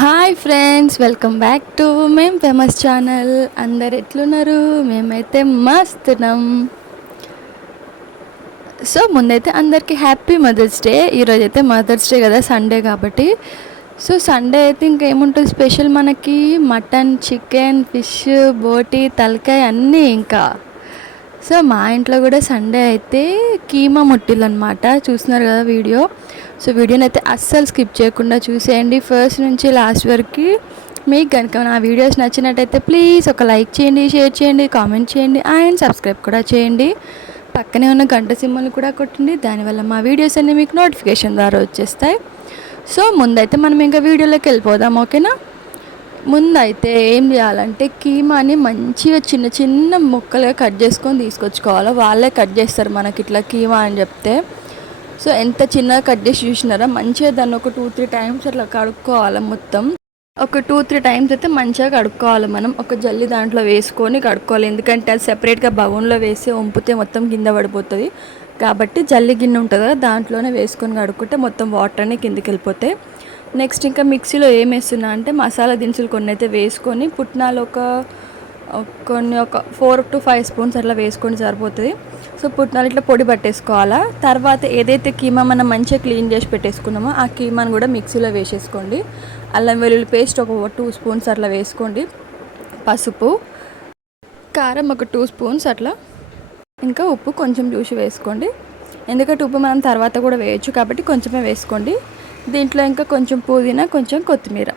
Hi friends welcome back to మేం famous channel. అందరు ఎట్లున్నారు? మేమైతే మస్తున్నాం. సో ముందైతే అందరికీ హ్యాపీ మదర్స్ డే. ఈరోజు అయితే మదర్స్ డే కదా సండే కాబట్టి. సో సండే అయితే ఇంకేముంటుంది స్పెషల్ మనకి? మటన్ చికెన్ ఫిష్ బోటి తలకాయ అన్నీ ఇంకా. సో మా ఇంట్లో కూడా సండే అయితే కీమా ముట్టిలు అనమాట చూస్తున్నారు కదా వీడియో? సో వీడియోని అయితే అస్సలు స్కిప్ చేయకుండా చూసేయండి. ఫస్ట్ నుంచి లాస్ట్ వరకు మీకు కనుక నా వీడియోస్ నచ్చినట్టయితే ప్లీజ్ ఒక లైక్ చేయండి షేర్ చేయండి కామెంట్ చేయండి అండ్ సబ్స్క్రైబ్ కూడా చేయండి. పక్కనే ఉన్న గంట సింహలు కూడా కొట్టండి. దానివల్ల మా వీడియోస్ అన్నీ మీకు నోటిఫికేషన్ ద్వారా వచ్చేస్తాయి. సో ముందైతే మనం ఇంకా వీడియోలోకి వెళ్ళిపోదాం ఓకేనా? ముందైతే ఏం చేయాలంటే కీమాని మంచిగా చిన్న చిన్న ముక్కలుగా కట్ చేసుకొని తీసుకొచ్చుకోవాలి. వాళ్ళే కట్ చేస్తారు మనకి ఇట్లా కీమా అని చెప్తే. సో ఎంత చిన్నగా కట్ చేసి చూసినారా? మంచిగా దాన్ని ఒక టూ త్రీ టైమ్స్ అట్లా కడుక్కోవాలి మొత్తం. ఒక టూ త్రీ టైమ్స్ అయితే మంచిగా కడుక్కోవాలి మనం. ఒక జల్లి దాంట్లో వేసుకొని కడుక్కోవాలి. ఎందుకంటే అది సెపరేట్గా బౌన్లో వేసి వంపితే మొత్తం కింద పడిపోతుంది. కాబట్టి జల్లి గిన్నె ఉంటుంది కదా దాంట్లోనే వేసుకొని కడుక్కుంటే మొత్తం వాటర్ కిందకి వెళ్ళిపోతాయి. నెక్స్ట్ ఇంకా మిక్సీలో ఏం వేస్తున్నా అంటే మసాలా దినుసులు కొన్ని అయితే వేసుకొని పుట్నాలు ఒక కొన్ని ఒక ఫోర్ టు ఫైవ్ స్పూన్స్ అట్లా వేసుకొని సరిపోతుంది. సో పుట్నాలు ఇట్లా పొడి పట్టేసుకోవాలా. తర్వాత ఏదైతే కీమా మనం మంచిగా క్లీన్ చేసి పెట్టేసుకున్నామో ఆ కీమాను కూడా మిక్సీలో వేసేసుకోండి. అల్లం వెల్లుల్లి పేస్ట్ ఒక టూ స్పూన్స్ అట్లా వేసుకోండి. పసుపు కారం ఒక టూ స్పూన్స్ అట్లా. ఇంకా ఉప్పు కొంచెం చూసి వేసుకోండి. ఎందుకంటే ఉప్పు మనం తర్వాత కూడా వేయచ్చు కాబట్టి కొంచెమే వేసుకోండి. దీంట్లో ఇంకా కొంచెం పుదీనా కొంచెం కొత్తిమీర.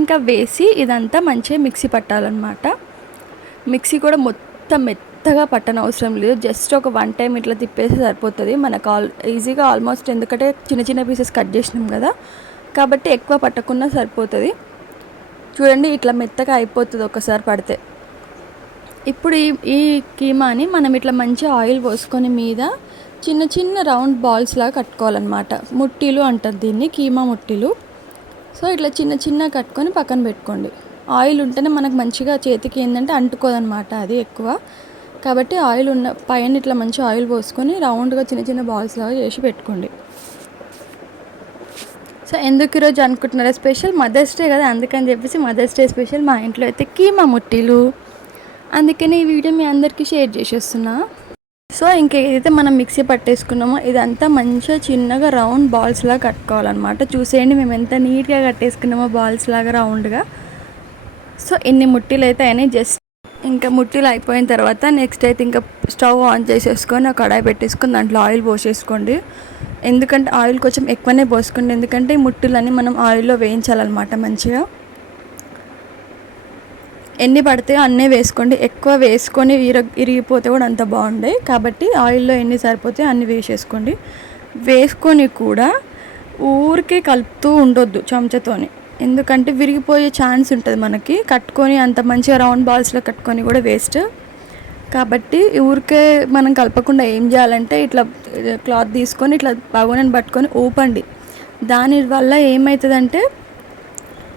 ఇంకా వేసి ఇదంతా మంచిగా మిక్సీ పట్టాలన్నమాట. మిక్సీ కూడా మొత్తం మెత్తగా పట్టన అవసరం లేదు. జస్ట్ ఒక వన్ టైం ఇట్లా తిప్పేసి సరిపోతుంది. మనకు ఆల్ ఈజీగా ఆల్మోస్ట్ ఎందుకంటే చిన్న చిన్న పీసెస్ కట్ చేసినాం కదా. కాబట్టి ఎక్కువ పట్టకుండా సరిపోతుంది. చూడండి ఇట్లా మెత్తగా అయిపోతుంది ఒకసారి పడితే. ఇప్పుడు ఈ ఈ కీమాని మనం ఇట్లా మంచి ఆయిల్ పోసుకొని మీద చిన్న చిన్న రౌండ్ బాల్స్ లాగా కట్టుకోవాలన్నమాట. ముట్టిలు అంటారు దీన్ని కీమా ముట్టిలు. సో ఇట్లా చిన్న చిన్న కట్టుకొని పక్కన పెట్టుకోండి. ఆయిల్ ఉంటేనే మనకు మంచిగా చేతికి ఏంటంటే అంటుకోదనమాట అది ఎక్కువ. కాబట్టి ఆయిల్ ఉన్న పైన ఇట్లా మంచి ఆయిల్ పోసుకొని రౌండ్గా చిన్న చిన్న బాల్స్ లాగా చేసి పెట్టుకోండి. సో ఎందుకు ఈరోజు అనుకుంటున్నారా స్పెషల్? మదర్స్ డే కదా అందుకని చెప్పేసి మదర్స్ డే స్పెషల్ మా ఇంట్లో అయితే కీమా ముట్టీలు. అందుకని ఈ వీడియో మీ అందరికీ షేర్ చేసేస్తున్నా. సో ఇంకా ఏదైతే మనం మిక్సీ పట్టేసుకున్నామో ఇదంతా మంచిగా చిన్నగా రౌండ్ బాల్స్ లాగా కట్టుకోవాలన్నమాట. చూసేయండి మేము ఎంత నీట్గా కట్టేసుకున్నామో బాల్స్ లాగా రౌండ్గా. సో ఇన్ని ముట్టిలు అయితే అయినాయి. జస్ట్ ఇంకా ముట్టిలు అయిపోయిన తర్వాత నెక్స్ట్ అయితే ఇంకా స్టవ్ ఆన్ చేసేసుకొని ఒక కడాయి పెట్టేసుకొని దాంట్లో ఆయిల్ పోసేసుకోండి. ఎందుకంటే ఆయిల్ కొంచెం ఎక్కువనే పోసుకోండి ఎందుకంటే ఈ ముట్టిలన్నీ మనం ఆయిల్లో వేయించాలన్నమాట మంచిగా. ఎన్ని పడితే అన్నీ వేసుకోండి. ఎక్కువ వేసుకొని ఇర ఇరిగిపోతే కూడా అంత బాగుండే. కాబట్టి ఆయిల్లో ఎన్ని సరిపోతే అన్ని వేసేసుకోండి. వేసుకొని కూడా ఊరికే కలుపుతూ ఉండొద్దు చెంచతోని. ఎందుకంటే విరిగిపోయే ఛాన్స్ ఉంటుంది మనకి. కట్టుకొని అంత మంచిగా రౌండ్ బాల్స్లో కట్టుకొని కూడా వేస్ట్. కాబట్టి ఊరికే మనం కలపకుండా ఏం చేయాలంటే ఇట్లా క్లాత్ తీసుకొని ఇట్లా పగునని పట్టుకొని ఊపండి. దానివల్ల ఏమవుతుందంటే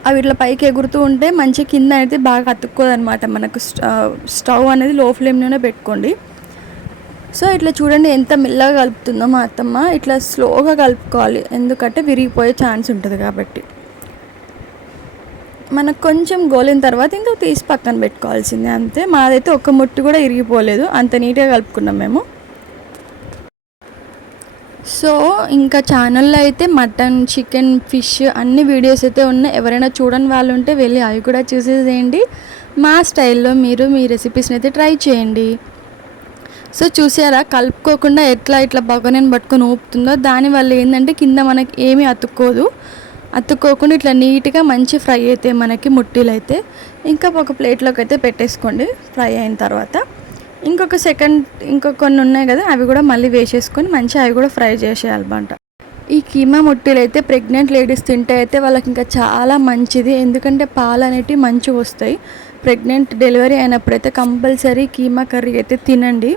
అవి ఇట్లా పైకి ఎగురుతూ ఉంటే మంచి కింద అయితే బాగా అతుక్కోదనమాట మనకు స్టవ్ అనేది లో ఫ్లేమ్లోనే పెట్టుకోండి. సో ఇట్లా చూడండి ఎంత మెల్లగా కలుపుతుందో మా అత్తమ్మ. ఇట్లా స్లోగా కలుపుకోవాలి. ఎందుకంటే విరిగిపోయే ఛాన్స్ ఉంటుంది కాబట్టి. మనకు కొంచెం గోలిన తర్వాత ఇంకా తీసి పక్కన పెట్టుకోవాల్సిందే అంతే. మాదైతే ఒక్క ముట్టు కూడా ఇరిగిపోలేదు అంత నీట్గా కలుపుకున్నాం మేము. సో ఇంకా ఛానల్లో అయితే మటన్ చికెన్ ఫిష్ అన్ని వీడియోస్ అయితే ఉన్నాయి. ఎవరైనా చూడని వాళ్ళు ఉంటే వెళ్ళి అవి కూడా చూసేసేయండి. మా స్టైల్లో మీరు మీ రెసిపీస్ని అయితే ట్రై చేయండి. సో చూసారా కలుపుకోకుండా ఎట్లా ఇట్లా బగోనని పట్టుకొని ఊపుతుందో దానివల్ల ఏంటంటే కింద మనకి ఏమీ అతుక్కోదు. అతుక్కోకుండా ఇట్లా నీట్గా మంచి ఫ్రై అయితే మనకి ముట్టిలు అయితే ఇంకా ఒక ప్లేట్లోకి అయితే పెట్టేసుకోండి ఫ్రై అయిన తర్వాత. ఇంకొక సెకండ్ ఇంకొక కొన్ని ఉన్నాయి కదా అవి కూడా మళ్ళీ వేసేసుకొని మంచిగా అవి కూడా ఫ్రై చేసేయాలన్నమాట. ఈ కీమా ముట్టీలు అయితే ప్రెగ్నెంట్ లేడీస్ తింటే అయితే వాళ్ళకి ఇంకా చాలా మంచిది. ఎందుకంటే పాలు అనేటివి మంచిగా వస్తాయి. ప్రెగ్నెంట్ డెలివరీ అయినప్పుడైతే కంపల్సరీ కీమా కర్రీ అయితే తినండి.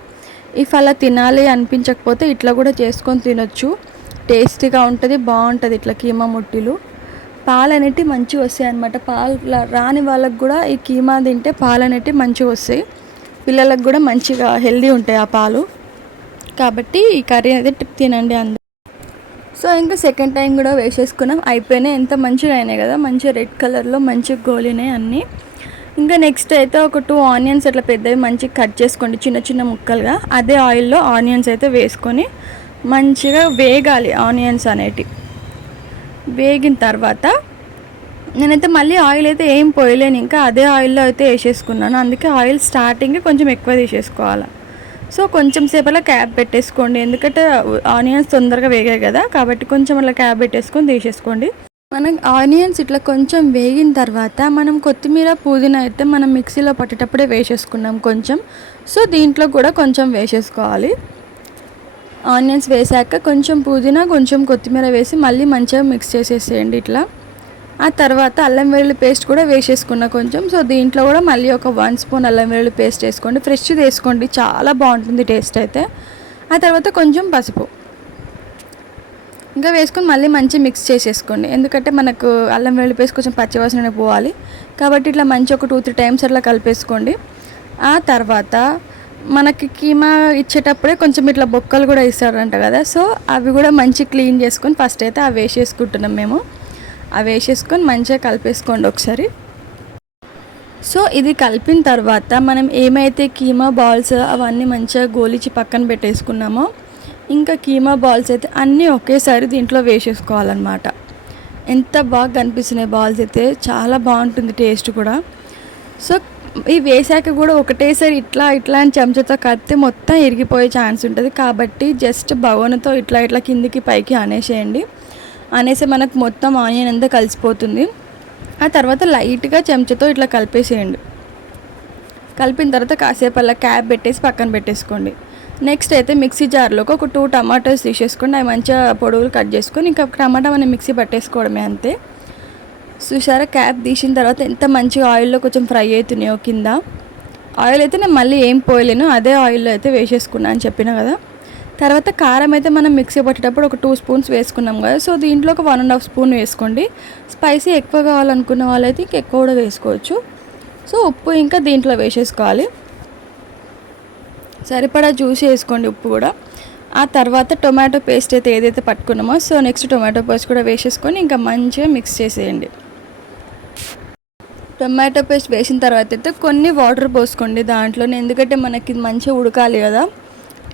ఇఫ్ అలా తినాలి అనిపించకపోతే ఇట్లా కూడా చేసుకొని తినొచ్చు. టేస్టీగా ఉంటుంది బాగుంటుంది ఇట్లా కీమా ముట్టిలు. పాలు అనేటివి మంచిగా వస్తాయి అనమాట పాలు రాని వాళ్ళకి కూడా ఈ కీమా తింటే పాలు అనేటివి మంచిగా వస్తాయి. పిల్లలకు కూడా మంచిగా హెల్దీ ఉంటాయి ఆ పాలు. కాబట్టి ఈ కర్రీ అనేది తినండి అందరు. సో ఇంకా సెకండ్ టైం కూడా వేసేసుకున్నాం. అయిపోయినాయి. ఎంత మంచిగా అయినాయి కదా. మంచిగా రెడ్ కలర్లో మంచిగా గోలినాయి అన్నీ. ఇంకా నెక్స్ట్ అయితే ఒక టూ ఆనియన్స్ అట్లా పెద్దవి మంచిగా కట్ చేసుకోండి. చిన్న చిన్న ముక్కలుగా. అదే ఆయిల్లో ఆనియన్స్ అయితే వేసుకొని మంచిగా వేగాలి ఆనియన్స్ అనేటివి. వేగిన తర్వాత నేనైతే మళ్ళీ ఆయిల్ అయితే ఏం పోయలేను. ఇంకా అదే ఆయిల్లో అయితే వేసేసుకున్నాను. అందుకే ఆయిల్ స్టార్టింగ్ కొంచెం ఎక్కువ తీసేసుకోవాలి. సో కొంచెం సేపు అలా క్యాప్ పెట్టేసుకోండి. ఎందుకంటే ఆనియన్స్ తొందరగా వేగాయి కదా. కాబట్టి కొంచెం అలా క్యాప్ పెట్టేసుకొని తీసేసుకోండి. మనం ఆనియన్స్ ఇట్లా కొంచెం వేగిన తర్వాత మనం కొత్తిమీర పుదీనా అయితే మనం మిక్సీలో పట్టేటప్పుడే వేసేసుకున్నాం కొంచెం. సో దీంట్లో కూడా కొంచెం వేసేసుకోవాలి. ఆనియన్స్ వేసాక కొంచెం పుదీనా కొంచెం కొత్తిమీర వేసి మళ్ళీ మంచిగా మిక్స్ చేసేసేయండి ఇట్లా. ఆ తర్వాత అల్లం వెల్లుల్లి పేస్ట్ కూడా వేసేసుకున్న కొంచెం. సో దీంట్లో కూడా మళ్ళీ ఒక వన్ స్పూన్ అల్లం వెల్లుల్లి పేస్ట్ వేసుకోండి. ఫ్రెష్ వేసుకోండి. చాలా బాగుంటుంది టేస్ట్ అయితే. ఆ తర్వాత కొంచెం పసుపు. ఇంకా వేసుకొని మళ్ళీ మంచి మిక్స్ చేసేసుకోండి. ఎందుకంటే మనకు అల్లం వెల్లుల్లి పేస్ట్ కొంచెం పచ్చివాసన పోవాలి. కాబట్టి ఇట్లా మంచి ఒక టూ త్రీ టైమ్స్ అట్లా కలిపేసుకోండి. ఆ తర్వాత మనకి కీమా ఇచ్చేటప్పుడే కొంచెం ఇట్లా బొక్కలు కూడా ఇస్తారంట కదా. సో అవి కూడా మంచి క్లీన్ చేసుకొని ఫస్ట్ అయితే అవి వేసేసుకుంటున్నాం మేము. అవి వేసేసుకొని మంచిగా కలిపేసుకోండి ఒకసారి. సో ఇది కలిపిన తర్వాత మనం ఏమైతే కీమా బాల్స్ అవన్నీ మంచిగా గోలిచి పక్కన పెట్టేసుకున్నామో ఇంకా కీమా బాల్స్ అయితే అన్నీ ఒకేసారి దీంట్లో వేసేసుకోవాలన్నమాట. ఎంత బాగా కనిపిస్తున్నాయి బాల్స్ అయితే చాలా బాగుంటుంది టేస్ట్ కూడా. సో ఇవి వేసాక కూడా ఒకటేసారి ఇట్లా ఇట్లా అని చెంచాతో కడితే మొత్తం ఇరిగిపోయే ఛాన్స్ ఉంటుంది. కాబట్టి జస్ట్ బగోనతో ఇట్లా ఇట్లా కిందికి పైకి అనేసేయండి. అనేసి మనకు మొత్తం ఆనియన్ అంతా కలిసిపోతుంది. ఆ తర్వాత లైట్గా చెంచాతో ఇట్లా కలిపేసేయండి. కలిపిన తర్వాత కాసేపు అలా క్యాప్ పెట్టేసి పక్కన పెట్టేసుకోండి. నెక్స్ట్ అయితే మిక్సీ జార్లోకి ఒక టూ టమాటోస్ తీసేసుకోండి అవి మంచిగా పొడవులు కట్ చేసుకొని ఇంకా టమాటా మనం మిక్సీ పట్టేసుకోవడమే అంతే. చూసారా? క్యాప్ తీసిన తర్వాత ఎంత మంచిగా ఆయిల్లో కొంచెం ఫ్రై అవుతున్నాయో కింద. ఆయిల్ అయితే నేను మళ్ళీ ఏం పోయలేను అదే ఆయిల్లో అయితే వేసేసుకున్నా అని చెప్పిన కదా. తర్వాత కారం అయితే మనం మిక్సీ పట్టేటప్పుడు ఒక టూ స్పూన్స్ వేసుకున్నాం కదా. సో దీంట్లో ఒక వన్ అండ్ హాఫ్ స్పూన్ వేసుకోండి. స్పైసీ ఎక్కువ కావాలనుకున్న వాళ్ళైతే ఇంకా ఎక్కువ కూడా వేసుకోవచ్చు. సో ఉప్పు ఇంకా దీంట్లో వేసేసుకోవాలి. సరిపడా జ్యూస్ వేసుకోండి ఉప్పు కూడా. ఆ తర్వాత టొమాటో పేస్ట్ అయితే ఏదైతే పట్టుకున్నామో సో నెక్స్ట్ టొమాటో పేస్ట్ కూడా వేసేసుకొని ఇంకా మంచిగా మిక్స్ చేసేయండి. టొమాటో పేస్ట్ వేసిన తర్వాత అయితే కొన్ని వాటర్ పోసుకోండి దాంట్లోనే. ఎందుకంటే మనకి మంచిగా ఉడకాలి కదా.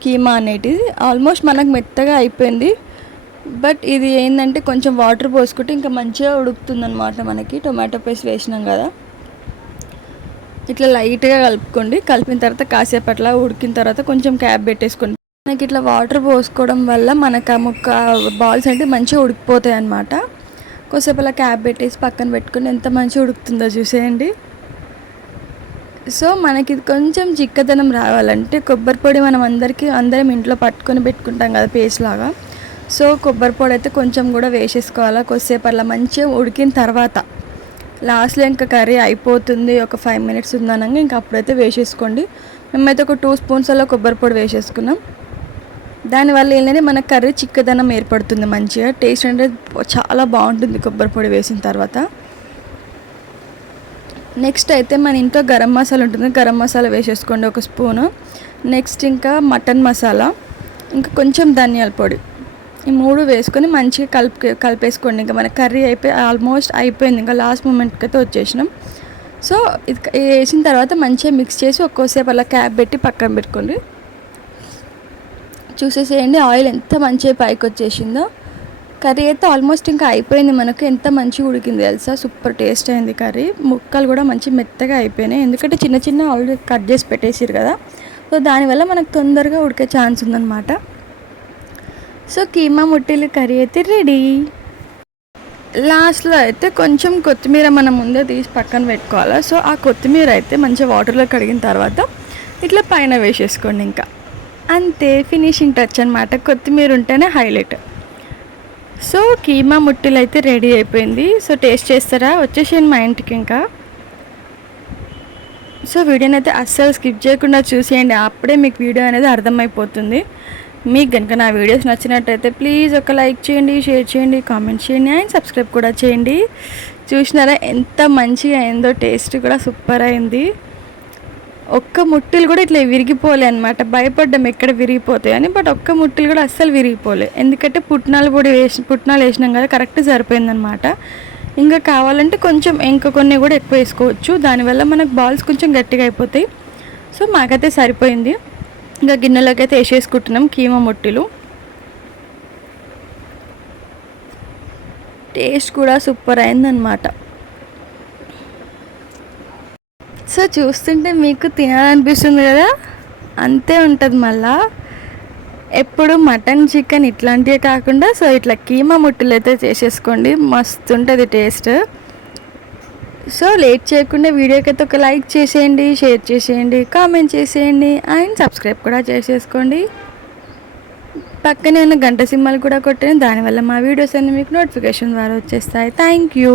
కీమా అనేటిది ఆల్మోస్ట్ మనకు మెత్తగా అయిపోయింది. బట్ ఇది ఏంటంటే కొంచెం వాటర్ పోసుకుంటే ఇంకా మంచిగా ఉడుకుతుందనమాట మనకి. టొమాటో పేస్ట్ వేసినాం కదా. ఇట్లా లైట్గా కలుపుకోండి. కలిపిన తర్వాత కాసేపు అట్లా ఉడికిన తర్వాత కొంచెం క్యాప్ పెట్టేసుకోండి. మనకి ఇట్లా వాటర్ పోసుకోవడం వల్ల మనకు ఆ ముక్క బాల్స్ అంటే మంచిగా ఉడికిపోతాయి అనమాట కొద్దిసేపు అలా క్యాప్ పెట్టేసి పక్కన పెట్టుకుని ఎంత మంచిగా ఉడుకుతుందో చూసేయండి. సో మనకి కొంచెం చిక్కదనం రావాలంటే కొబ్బరి పొడి మనం అందరికీ అందరం ఇంట్లో పట్టుకొని పెట్టుకుంటాం కదా పేస్ట్ లాగా. సో కొబ్బరి పొడి అయితే కొంచెం కూడా వేసేసుకోవాలా కొద్దిసేపు అలా మంచిగా ఉడికిన తర్వాత. లాస్ట్లో ఇంకా కర్రీ అయిపోతుంది ఒక ఫైవ్ మినిట్స్ ఉందనగా ఇంకా అప్పుడైతే వేసేసుకోండి. మేమైతే ఒక టూ స్పూన్స్ అలా కొబ్బరి పొడి వేసేసుకున్నాం. దానివల్ల ఏంటంటే మన కర్రీ చిక్కదనం ఏర్పడుతుంది మంచిగా. టేస్ట్ అంటే చాలా బాగుంటుంది కొబ్బరి పొడి వేసిన తర్వాత. నెక్స్ట్ అయితే మన ఇంట్లో గరం మసాలా ఉంటుంది. గరం మసాలా వేసేసుకోండి ఒక స్పూను. నెక్స్ట్ ఇంకా మటన్ మసాలా ఇంకా కొంచెం ధనియాల పొడి. ఈ మూడు వేసుకొని మంచిగా కలిపి కలిపేసుకోండి. ఇంకా మన కర్రీ అయిపోయి ఆల్మోస్ట్ అయిపోయింది. ఇంకా లాస్ట్ మూమెంట్కి అయితే వచ్చేసినాం. సో ఇది వేసిన తర్వాత మంచిగా మిక్స్ చేసి ఒక్కోసేపు అలా క్యాప్ పెట్టి పక్కన పెట్టుకోండి. చూసేసేయండి ఆయిల్ ఎంత మంచిగా పైకి వచ్చేసిందో కర్రీ అయితే ఆల్మోస్ట్ ఇంకా అయిపోయింది మనకు. ఎంత మంచిగా ఉడికింది తెలుసా? సూపర్ టేస్ట్ అయింది కర్రీ. ముక్కలు కూడా మంచి మెత్తగా అయిపోయినాయి. ఎందుకంటే చిన్న చిన్న ఆల్రెడీ కట్ చేసి పెట్టేసారు కదా. సో దానివల్ల మనకు తొందరగా ఉడికే ఛాన్స్ ఉందన్నమాట. సో కీమా ముట్టిలు కర్రీ అయితే రెడీ. లాస్ట్లో అయితే కొంచెం కొత్తిమీర మనం ముందే తీసి పక్కన పెట్టుకోవాలి. సో ఆ కొత్తిమీర అయితే మంచిగా వాటర్లో కడిగిన తర్వాత ఇట్లా పైన వేసేసుకోండి ఇంకా. అంతే ఫినిషింగ్ టచ్ అనమాట కొత్తిమీర ఉంటేనే హైలైట్ సో కీమా ముట్టెలు అయితే రెడీ అయిపోయింది. సో టేస్ట్ చేస్తారా? వచ్చేసేయండి మా ఇంటికి ఇంకా. సో వీడియోని అయితే అస్సలు స్కిప్ చేయకుండా చూసేయండి. అప్పుడే మీకు వీడియో అనేది అర్థమైపోతుంది. మీకు కనుక నా వీడియోస్ నచ్చినట్టయితే ప్లీజ్ ఒక లైక్ చేయండి షేర్ చేయండి కామెంట్ చేయండి అండ్ సబ్స్క్రైబ్ కూడా చేయండి. చూసినారా? ఎంత మంచిగా అయిందో టేస్ట్ కూడా సూపర్ అయింది. ఒక్క ముట్టిలు కూడా ఇట్లా విరిగిపోలే అనమాట భయపడ్డం ఎక్కడ విరిగిపోతాయని బట్ ఒక్క ముట్టిలు కూడా అస్సలు విరిగిపోలే. ఎందుకంటే పుట్నాలు పొడి వేసి పుట్నాలు వేసినాం కదా కరెక్ట్ సరిపోయిందనమాట ఇంకా కావాలంటే కొంచెం ఇంకా కొన్ని కూడా ఎక్కువ వేసుకోవచ్చు. దానివల్ల మనకు బాల్స్ కొంచెం గట్టిగా అయిపోతాయి. సో మాకైతే సరిపోయింది. ఇంకా గిన్నెలోకి అయితే వేసేసుకుంటున్నాం కీమ ముట్టిలు. టేస్ట్ కూడా సూపర్ అయిందనమాట సో చూస్తుంటే మీకు తినాలనిపిస్తుంది కదా? అంతే ఉంటుంది మళ్ళా. ఎప్పుడు మటన్ చికెన్ ఇట్లాంటివే కాకుండా సో ఇట్లా కీమా ముట్టలు అయితే చేసేసుకోండి. మస్తు ఉంటుంది టేస్ట్. సో లేట్ చేయకుండా వీడియోకి అయితే ఒక లైక్ చేసేయండి షేర్ చేసేయండి కామెంట్ చేసేయండి అండ్ సబ్స్క్రైబ్ కూడా చేసేసుకోండి. పక్కనే ఉన్న గంట సింహాలు కూడా కొట్టాను దానివల్ల మా వీడియోస్ అన్నీ మీకు నోటిఫికేషన్ ద్వారా వచ్చేస్తాయి. Thank you.